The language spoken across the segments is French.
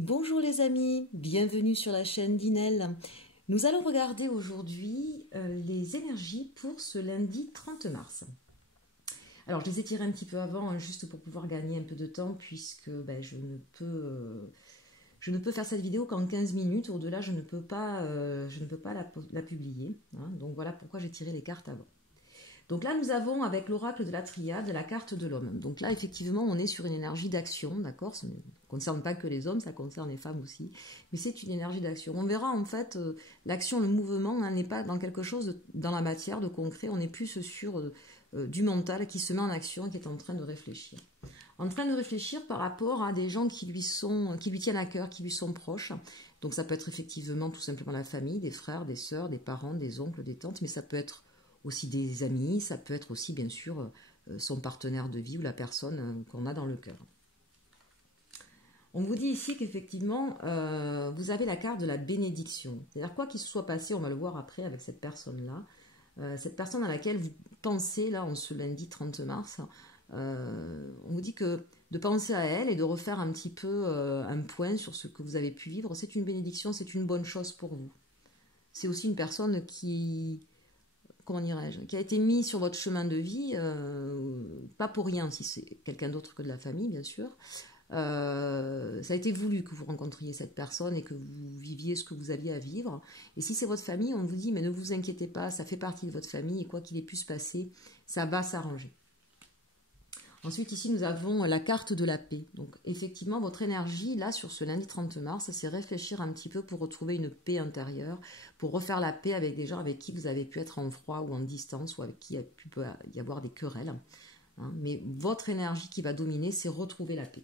Bonjour les amis, bienvenue sur la chaîne d'Inel. Nous allons regarder aujourd'hui les énergies pour ce lundi 30 mars. Alors je les ai tirées un petit peu avant, hein, juste pour pouvoir gagner un peu de temps, puisque je ne peux faire cette vidéo qu'en 15 minutes. Au-delà, je ne peux pas la publier. Hein. Donc voilà pourquoi j'ai tiré les cartes avant. Donc là, nous avons avec l'oracle de la triade la carte de l'homme. Donc là, effectivement, on est sur une énergie d'action, d'accord? Ça ne concerne pas que les hommes, ça concerne les femmes aussi. Mais c'est une énergie d'action. On verra en fait, l'action, le mouvement, hein, n'est pas dans quelque chose dans la matière, de concret. On est plus sur du mental qui se met en action et qui est en train de réfléchir. En train de réfléchir par rapport à des gens qui lui tiennent à cœur, qui lui sont proches. Donc ça peut être effectivement tout simplement la famille, des frères, des sœurs, des parents, des oncles, des tantes, mais ça peut être aussi des amis, ça peut être aussi bien sûr son partenaire de vie ou la personne qu'on a dans le cœur. On vous dit ici qu'effectivement vous avez la carte de la bénédiction. C'est-à-dire quoi qu'il se soit passé, on va le voir après avec cette personne-là, cette personne à laquelle vous pensez là en ce lundi 30 mars, on vous dit que de penser à elle et de refaire un petit peu un point sur ce que vous avez pu vivre, c'est une bénédiction, c'est une bonne chose pour vous. C'est aussi une personne qui... comment dirais-je, qui a été mis sur votre chemin de vie, pas pour rien, si c'est quelqu'un d'autre que de la famille, bien sûr. Ça a été voulu que vous rencontriez cette personne et que vous viviez ce que vous aviez à vivre. Et si c'est votre famille, on vous dit, mais ne vous inquiétez pas, ça fait partie de votre famille et quoi qu'il ait pu se passer, ça va s'arranger. Ensuite, ici, nous avons la carte de la paix. Donc, effectivement, votre énergie, là, sur ce lundi 30 mars, c'est réfléchir un petit peu pour retrouver une paix intérieure, pour refaire la paix avec des gens avec qui vous avez pu être en froid ou en distance, ou avec qui il a pu y avoir des querelles. Hein. Mais votre énergie qui va dominer, c'est retrouver la paix.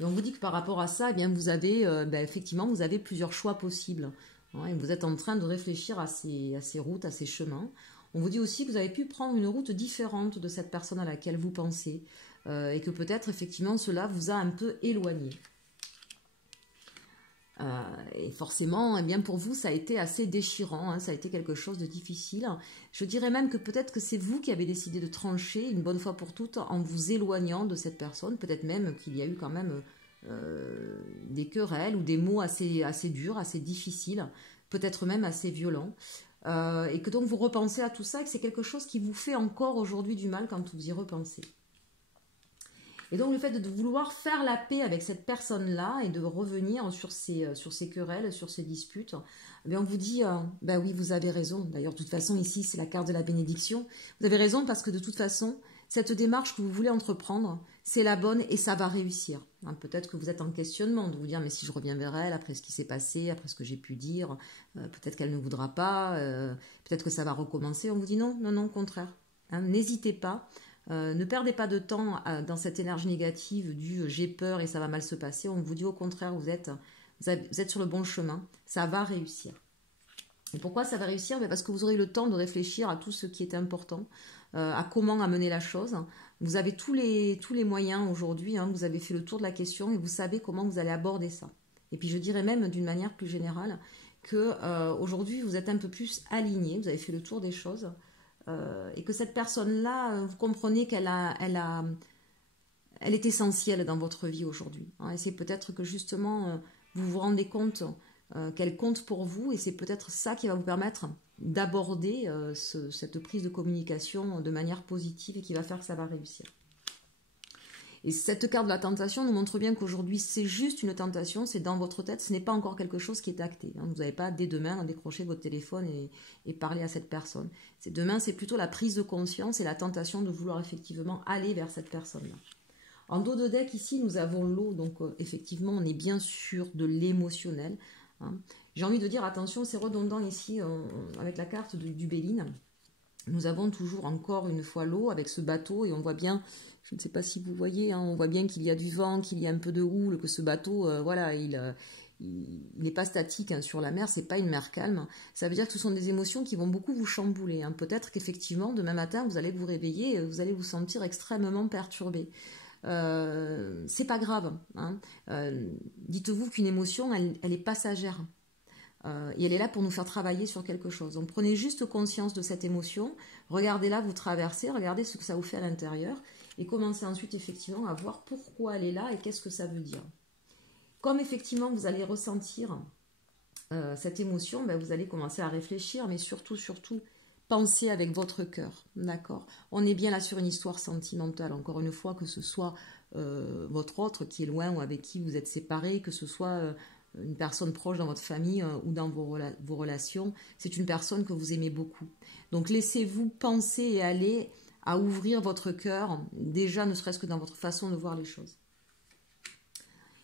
Et on vous dit que par rapport à ça, eh bien, vous avez, effectivement, vous avez plusieurs choix possibles. Hein, et vous êtes en train de réfléchir à ces routes, à ces chemins. On vous dit aussi que vous avez pu prendre une route différente de cette personne à laquelle vous pensez et que peut-être effectivement cela vous a un peu éloigné. Et forcément, eh bien pour vous, ça a été assez déchirant, hein, ça a été quelque chose de difficile. Je dirais même que peut-être que c'est vous qui avez décidé de trancher une bonne fois pour toutes en vous éloignant de cette personne. Peut-être même qu'il y a eu quand même des querelles ou des mots assez durs, assez difficiles, peut-être même assez violents. Et que donc vous repensez à tout ça et que c'est quelque chose qui vous fait encore aujourd'hui du mal quand vous y repensez. Et donc le fait de vouloir faire la paix avec cette personne-là et de revenir sur ces querelles, sur ces disputes, eh bien on vous dit, ben oui, vous avez raison. D'ailleurs, de toute façon, ici, c'est la carte de la bénédiction. Vous avez raison parce que de toute façon, cette démarche que vous voulez entreprendre, c'est la bonne et ça va réussir. Hein, peut-être que vous êtes en questionnement de vous dire, mais si je reviens vers elle, après ce qui s'est passé, après ce que j'ai pu dire, peut-être qu'elle ne voudra pas, peut-être que ça va recommencer. On vous dit non, non, non, au contraire. Hein, n'hésitez pas. Ne perdez pas de temps dans cette énergie négative du j'ai peur et ça va mal se passer. On vous dit au contraire, vous êtes sur le bon chemin, ça va réussir. Et pourquoi ça va réussir? Parce que vous aurez le temps de réfléchir à tout ce qui est important, à comment amener la chose. Vous avez tous les moyens aujourd'hui, hein, vous avez fait le tour de la question et vous savez comment vous allez aborder ça. Et puis je dirais même d'une manière plus générale que aujourd'hui vous êtes un peu plus aligné, vous avez fait le tour des choses. Et que cette personne-là, vous comprenez qu'elle est essentielle dans votre vie aujourd'hui. Hein, et c'est peut-être que justement, vous vous rendez compte qu'elle compte pour vous et c'est peut-être ça qui va vous permettre d'aborder cette prise de communication de manière positive et qui va faire que ça va réussir. Et cette carte de la tentation nous montre bien qu'aujourd'hui, c'est juste une tentation, c'est dans votre tête, ce n'est pas encore quelque chose qui est acté. Hein. Vous n'avez pas dès demain à décrocher votre téléphone et parler à cette personne. Demain, c'est plutôt la prise de conscience et la tentation de vouloir effectivement aller vers cette personne-là. En dos de deck, ici, nous avons l'eau, donc effectivement, on est bien sûr de l'émotionnel. Hein. J'ai envie de dire, attention, c'est redondant ici, avec la carte du Béline. Nous avons toujours encore une fois l'eau avec ce bateau et on voit bien, je ne sais pas si vous voyez, hein, on voit bien qu'il y a du vent, qu'il y a un peu de houle, que ce bateau, voilà, il n'est pas statique hein, sur la mer, c'est pas une mer calme. Ça veut dire que ce sont des émotions qui vont beaucoup vous chambouler. Hein. Peut-être qu'effectivement, demain matin, vous allez vous réveiller, vous allez vous sentir extrêmement perturbé. C'est pas grave. Hein. Dites-vous qu'une émotion, elle est passagère. Et elle est là pour nous faire travailler sur quelque chose. Donc prenez juste conscience de cette émotion, regardez-la, vous traversez, regardez ce que ça vous fait à l'intérieur, et commencez ensuite effectivement à voir pourquoi elle est là et qu'est-ce que ça veut dire. Comme effectivement vous allez ressentir cette émotion, ben, vous allez commencer à réfléchir, mais surtout, pensez avec votre cœur, d'accord? On est bien là sur une histoire sentimentale, encore une fois, que ce soit votre autre qui est loin ou avec qui vous êtes séparés, que ce soit une personne proche dans votre famille ou dans vos relations, c'est une personne que vous aimez beaucoup. Donc laissez-vous penser et aller à ouvrir votre cœur, déjà ne serait-ce que dans votre façon de voir les choses.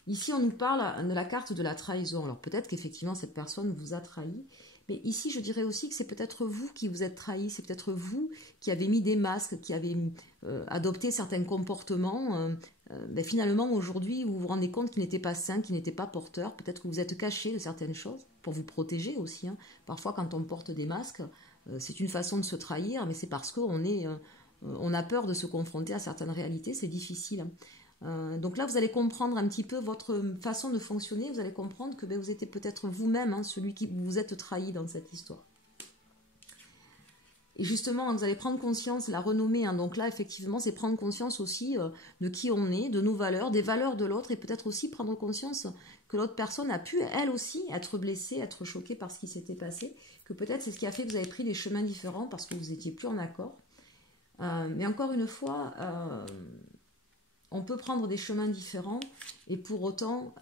Ici, on nous parle de la carte de la trahison. Alors peut-être qu'effectivement, cette personne vous a trahi. Mais ici, je dirais aussi que c'est peut-être vous qui vous êtes trahi. C'est peut-être vous qui avez mis des masques, qui avez adopté certains comportements. Ben, finalement, aujourd'hui, vous vous rendez compte qu'ils n'étaient pas sains, qu'ils n'étaient pas porteurs. Peut-être que vous êtes caché de certaines choses pour vous protéger aussi. Hein. Parfois, quand on porte des masques, c'est une façon de se trahir, mais c'est parce qu'on a peur de se confronter à certaines réalités. C'est difficile. Hein. Donc là, vous allez comprendre un petit peu votre façon de fonctionner. Vous allez comprendre que ben, vous étiez peut-être vous-même, hein, celui qui vous êtes trahi dans cette histoire. Et justement, vous allez prendre conscience, la renommer. Hein, donc là, effectivement, c'est prendre conscience aussi de qui on est, de nos valeurs, des valeurs de l'autre, et peut-être aussi prendre conscience que l'autre personne a pu, elle aussi, être blessée, être choquée par ce qui s'était passé, que peut-être c'est ce qui a fait que vous avez pris des chemins différents parce que vous n'étiez plus en accord. Mais encore une fois... on peut prendre des chemins différents et pour autant,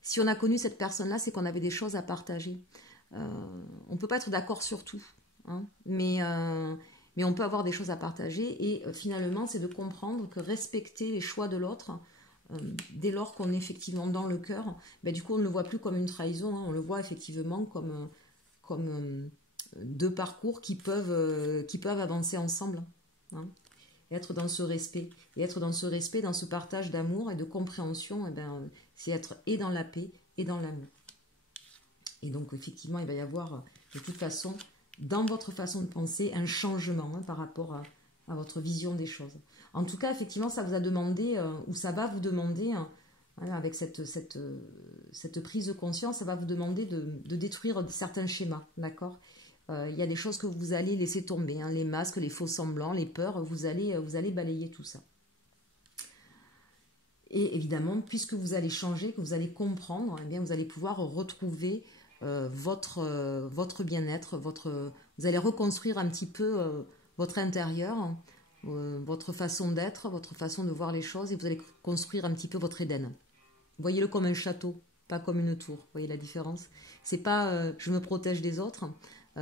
si on a connu cette personne-là, c'est qu'on avait des choses à partager. On ne peut pas être d'accord sur tout, hein, mais on peut avoir des choses à partager et finalement, c'est de comprendre que respecter les choix de l'autre, dès lors qu'on est effectivement dans le cœur, ben, du coup, on ne le voit plus comme une trahison, hein, on le voit effectivement comme deux parcours qui peuvent avancer ensemble. Hein. Être dans ce respect. Et être dans ce respect, dans ce partage d'amour et de compréhension, eh ben, c'est être et dans la paix et dans l'amour. Et donc, effectivement, il va y avoir, de toute façon, dans votre façon de penser, un changement hein, par rapport à votre vision des choses. En tout cas, effectivement, ça vous a demandé, ou ça va vous demander, hein, avec cette prise de conscience, ça va vous demander de détruire certains schémas, d'accord ? Il y a des choses que vous allez laisser tomber, hein, les masques, les faux semblants, les peurs, vous allez balayer tout ça. Et évidemment, puisque vous allez changer, que vous allez comprendre, eh bien, vous allez pouvoir retrouver votre bien-être, vous allez reconstruire un petit peu votre intérieur, votre façon d'être, votre façon de voir les choses, et vous allez construire un petit peu votre Éden. Voyez-le comme un château, pas comme une tour. Vous voyez la différence ? C'est pas je me protège des autres.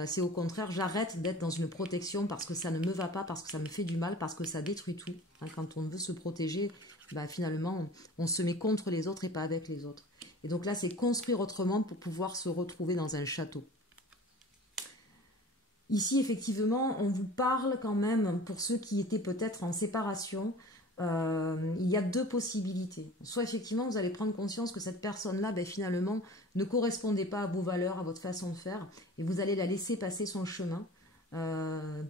C'est au contraire, j'arrête d'être dans une protection parce que ça ne me va pas, parce que ça me fait du mal, parce que ça détruit tout. Hein, quand on veut se protéger, bah, finalement, on se met contre les autres et pas avec les autres. Et donc là, c'est construire autrement pour pouvoir se retrouver dans un château. Ici, effectivement, on vous parle quand même, pour ceux qui étaient peut-être en séparation, il y a deux possibilités. Soit effectivement vous allez prendre conscience que cette personne-là ben, finalement ne correspondait pas à vos valeurs, à votre façon de faire, et vous allez la laisser passer son chemin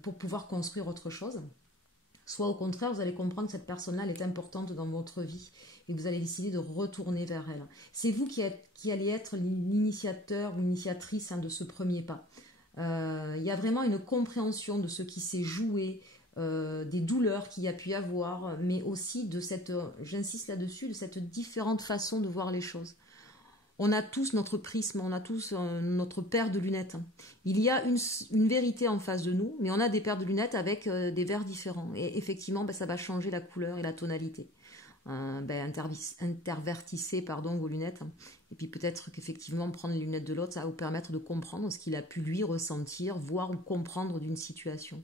pour pouvoir construire autre chose. Soit au contraire vous allez comprendre que cette personne-là elle est importante dans votre vie et vous allez décider de retourner vers elle. C'est vous qui allez être l'initiateur ou l'initiatrice hein, de ce premier pas. Il y a vraiment une compréhension de ce qui s'est joué, des douleurs qu'il y a pu y avoir, mais aussi de cette, j'insiste là-dessus, de cette différente façon de voir les choses. On a tous notre prisme, on a tous notre paire de lunettes. Il y a une vérité en face de nous, mais on a des paires de lunettes avec des verres différents. Et effectivement, ben, ça va changer la couleur et la tonalité. Intervertissez vos lunettes. Et puis peut-être qu'effectivement, prendre les lunettes de l'autre, ça va vous permettre de comprendre ce qu'il a pu lui ressentir, voir ou comprendre d'une situation.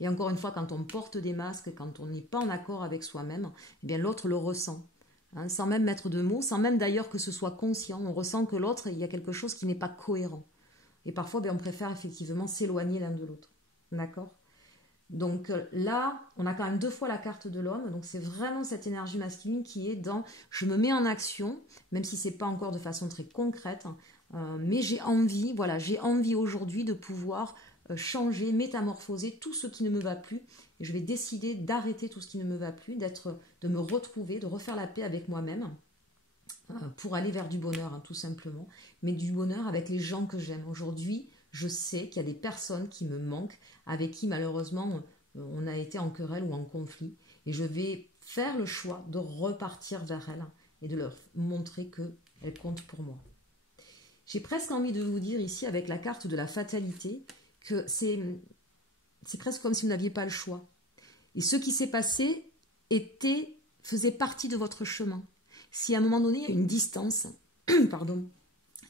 Et encore une fois, quand on porte des masques, quand on n'est pas en accord avec soi-même, eh bien l'autre le ressent. Hein, sans même mettre de mots, sans même d'ailleurs que ce soit conscient, on ressent que l'autre, il y a quelque chose qui n'est pas cohérent. Et parfois, on préfère effectivement s'éloigner l'un de l'autre. D'accord ? Donc là, on a quand même 2 fois la carte de l'homme, donc c'est vraiment cette énergie masculine qui est dans « je me mets en action », même si ce n'est pas encore de façon très concrète, mais j'ai envie aujourd'hui de pouvoir changer, métamorphoser tout ce qui ne me va plus, et je vais décider d'arrêter tout ce qui ne me va plus, de me retrouver, de refaire la paix avec moi-même, pour aller vers du bonheur, hein, tout simplement, mais du bonheur avec les gens que j'aime. Aujourd'hui, je sais qu'il y a des personnes qui me manquent, avec qui malheureusement on a été en querelle ou en conflit, et je vais faire le choix de repartir vers elles et de leur montrer que elle compte pour moi. J'ai presque envie de vous dire ici, avec la carte de la fatalité, que c'est presque comme si vous n'aviez pas le choix. Et ce qui s'est passé faisait partie de votre chemin. Si à un moment donné, il y a une distance, pardon,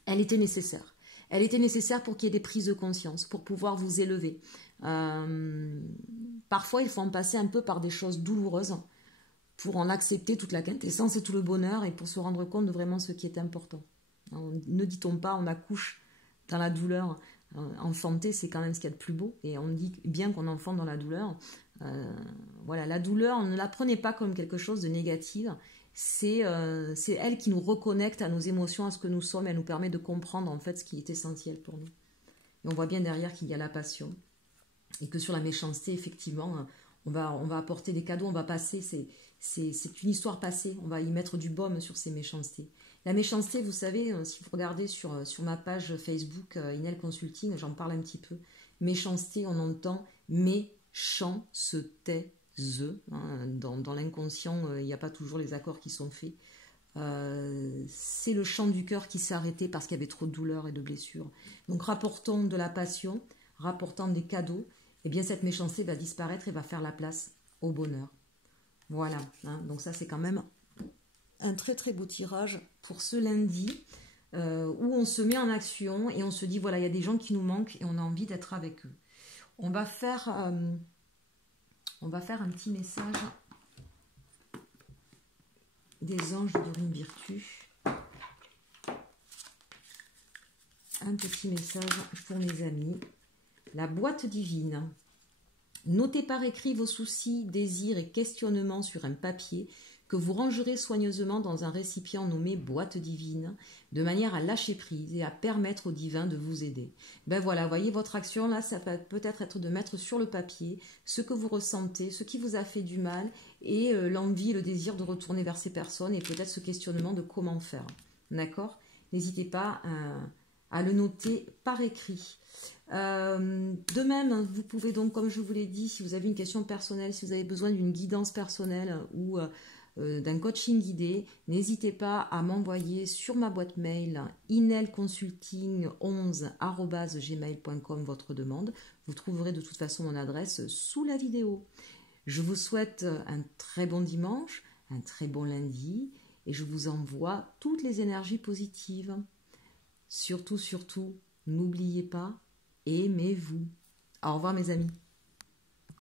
elle était nécessaire. Elle était nécessaire pour qu'il y ait des prises de conscience, pour pouvoir vous élever. Parfois, il faut en passer un peu par des choses douloureuses pour en accepter toute la quintessence et tout le bonheur et pour se rendre compte de vraiment ce qui est important. Ne dit-on pas, on accouche dans la douleur. Enfanter, c'est quand même ce qu'il y a de plus beau. Et on dit bien qu'on enfante dans la douleur. Voilà, la douleur, ne la prenez pas comme quelque chose de négatif. C'est elle qui nous reconnecte à nos émotions, à ce que nous sommes. Elle nous permet de comprendre en fait ce qui est essentiel pour nous. Et on voit bien derrière qu'il y a la passion. Et que sur la méchanceté, effectivement, on va apporter des cadeaux, on va passer. C'est une histoire passée. On va y mettre du baume sur ces méchancetés. La méchanceté, vous savez, si vous regardez sur ma page Facebook Inel Consulting, j'en parle un petit peu. Méchanceté, on entend méchanceté. Dans l'inconscient, il n'y a pas toujours les accords qui sont faits. C'est le chant du cœur qui s'est arrêté parce qu'il y avait trop de douleurs et de blessures. Donc rapportons de la passion, rapportant des cadeaux, et bien cette méchanceté va disparaître et va faire la place au bonheur. Voilà, donc ça c'est quand même un très très beau tirage pour ce lundi où on se met en action et on se dit voilà, il y a des gens qui nous manquent et on a envie d'être avec eux. On va faire un petit message des anges de Dorine Virtue. Un petit message pour mes amis. La boîte divine. Notez par écrit vos soucis, désirs et questionnements sur un papier que vous rangerez soigneusement dans un récipient nommé boîte divine, de manière à lâcher prise et à permettre au divin de vous aider. Ben voilà, voyez votre action là, ça peut peut-être être de mettre sur le papier ce que vous ressentez, ce qui vous a fait du mal et l'envie, le désir de retourner vers ces personnes et peut-être ce questionnement de comment faire. D'accord ? N'hésitez pas à le noter par écrit. De même, vous pouvez donc, comme je vous l'ai dit, si vous avez une question personnelle, si vous avez besoin d'une guidance personnelle ou d'un coaching guidé, n'hésitez pas à m'envoyer sur ma boîte mail inelconsulting11@gmail.com votre demande. Vous trouverez de toute façon mon adresse sous la vidéo. Je vous souhaite un très bon dimanche, un très bon lundi et je vous envoie toutes les énergies positives. Surtout, n'oubliez pas, aimez-vous. Au revoir mes amis.